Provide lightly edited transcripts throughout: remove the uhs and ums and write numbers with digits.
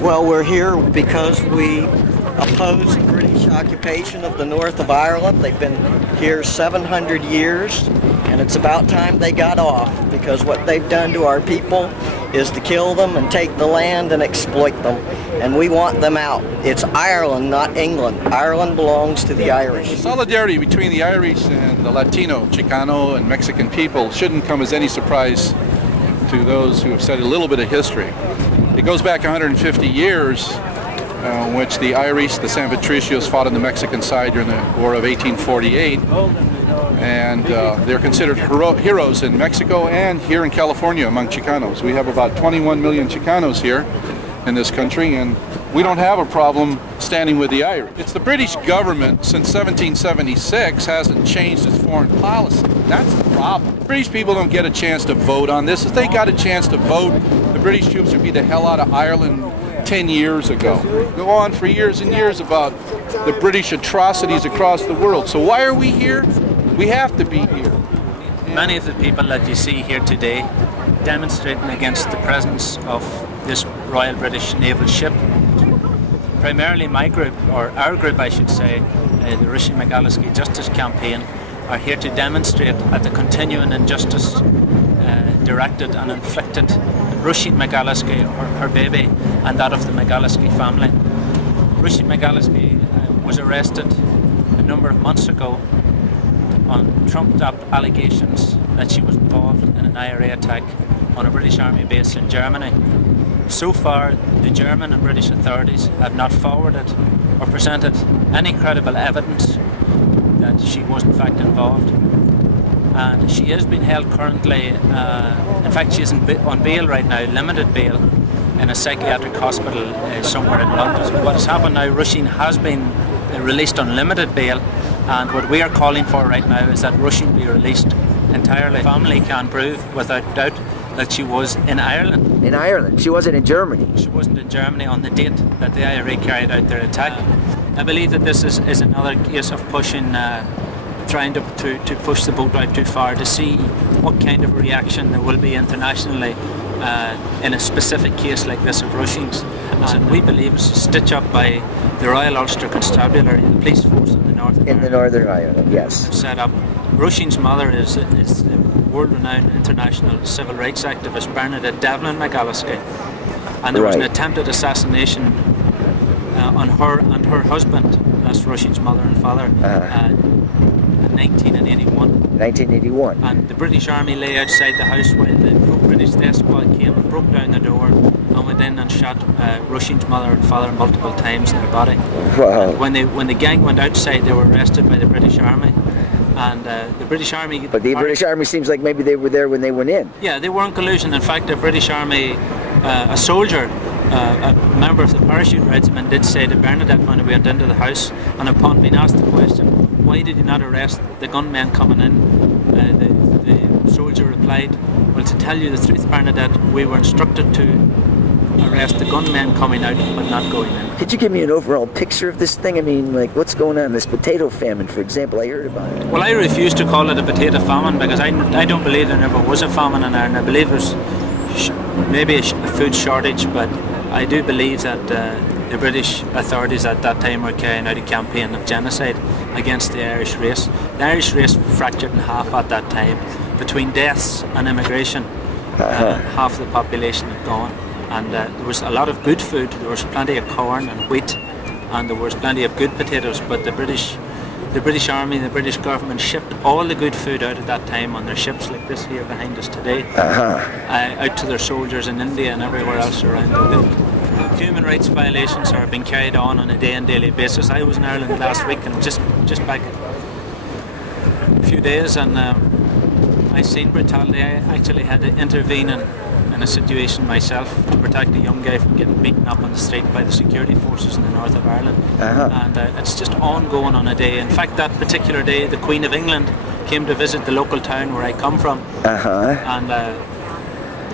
Well, we're here because we oppose the British occupation of the north of Ireland. They've been here 700 years, and it's about time they got off, because what they've done to our people is to kill them and take the land and exploit them, and we want them out. It's Ireland, not England. Ireland belongs to the Irish. The solidarity between the Irish and the Latino, Chicano, and Mexican people shouldn't come as any surprise to those who have studied a little bit of history. It goes back 150 years in which the Irish, the San Patricios, fought on the Mexican side during the War of 1848. And they're considered heroes in Mexico and here in California among Chicanos. We have about 21 million Chicanos here in this country, and we don't have a problem standing with the Irish. It's the British government since 1776 hasn't changed its foreign policy. That's the problem. British people don't get a chance to vote on this. If they got a chance to vote, the British troops would be the hell out of Ireland 10 years ago. Go on for years and years about the British atrocities across the world. So why are we here? We have to be here. Many of the people that you see here today demonstrating against the presence of this Royal British Naval ship. Primarily my group, or our group I should say, the Roisin McAlisky Justice Campaign, are here to demonstrate at the continuing injustice directed and inflicted Roisin McAlisky, her baby, and that of the McAliskey family. Roisin McAlisky was arrested a number of months ago on trumped-up allegations that she was involved in an IRA attack on a British Army base in Germany. So far, the German and British authorities have not forwarded or presented any credible evidence that she was in fact involved. And she is being held currently, in fact she is on bail right now, limited bail, in a psychiatric hospital somewhere in London. What has happened now, Roisin has been released on limited bail, and what we are calling for right now is that Roisin be released entirely. Family can prove without doubt that she was in Ireland. In Ireland? She wasn't in Germany? She wasn't in Germany on the date that the IRA carried out their attack. I believe that this is another case of pushing, trying to push the boat out too far to see what kind of reaction there will be internationally in a specific case like this of Roisin's. And we believe it's a stitch up by the Royal Ulster Constabulary, the police force in the Northern Ireland, yes. Set up. Roisin's mother is world-renowned international civil rights activist Bernadette Devlin McAliskey, and there was an attempted assassination on her and her husband, that's Roisin's mother and father, in 1981. 1981. And the British Army lay outside the house while the pro-British death squad came and broke down the door and went in and shot Roisin's mother and father multiple times in their body. Wow. And when the gang went outside, they were arrested by the British Army. And the British Army... But the British Army seems like maybe they were there when they went in. Yeah, they were in collusion. In fact, the British Army, a soldier, a member of the parachute regiment, did say to Bernadette when we went into the house, and upon being asked the question, why did you not arrest the gunmen coming in, the soldier replied, well, to tell you the truth, Bernadette, we were instructed to arrest the gunmen coming out but not going in. Could you give me an overall picture of this thing? I mean, like, what's going on? This potato famine, for example, I heard about it. Well, I refuse to call it a potato famine because I don't believe there never was a famine in Ireland. I believe there's maybe a food shortage, but I do believe that the British authorities at that time were carrying out a campaign of genocide against the Irish race. The Irish race fractured in half at that time. Between deaths and immigration, half the population had gone. And there was a lot of good food. There was plenty of corn and wheat, and there was plenty of good potatoes. But the British Army, the British government shipped all the good food out at that time on their ships, like this here behind us today, out to their soldiers in India and everywhere else around the world. Human rights violations are being carried on a day and daily basis. I was in Ireland last week and just back a few days, and I seen brutality. I actually had to intervene in a situation myself to protect a young guy from getting beaten up on the street by the security forces in the north of Ireland. And it's just ongoing on a day. In fact, that particular day, the Queen of England came to visit the local town where I come from. And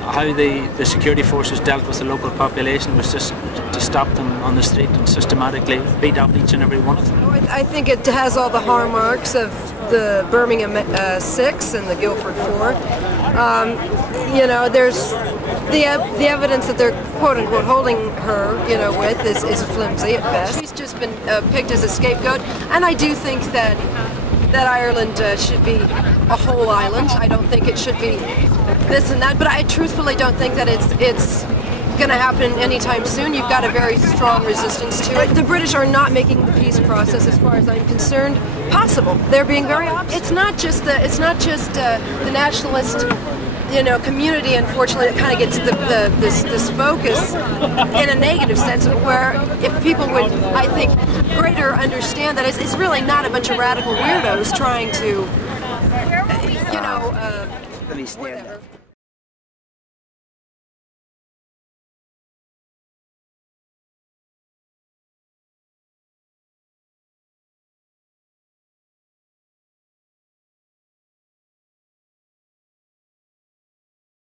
how the security forces dealt with the local population was just to stop them on the street and systematically beat up each and every one of them. I think it has all the hallmarks of the Birmingham 6 and the Guildford 4. You know, there's the evidence that they're quote unquote holding her, you know, with is flimsy at best. She's just been picked as a scapegoat, and I do think that Ireland should be a whole island. I don't think it should be this and that, but I truthfully don't think that it's going to happen anytime soon. You've got a very strong resistance to it. The British are not making the peace process, as far as I'm concerned, possible. They're being very obstinate. It's not just the nationalist, you know, community, unfortunately, that kind of gets this focus in a negative sense, where if people would, I think, greater understand that it's really not a bunch of radical weirdos trying to, you know, Let me stand whatever. up.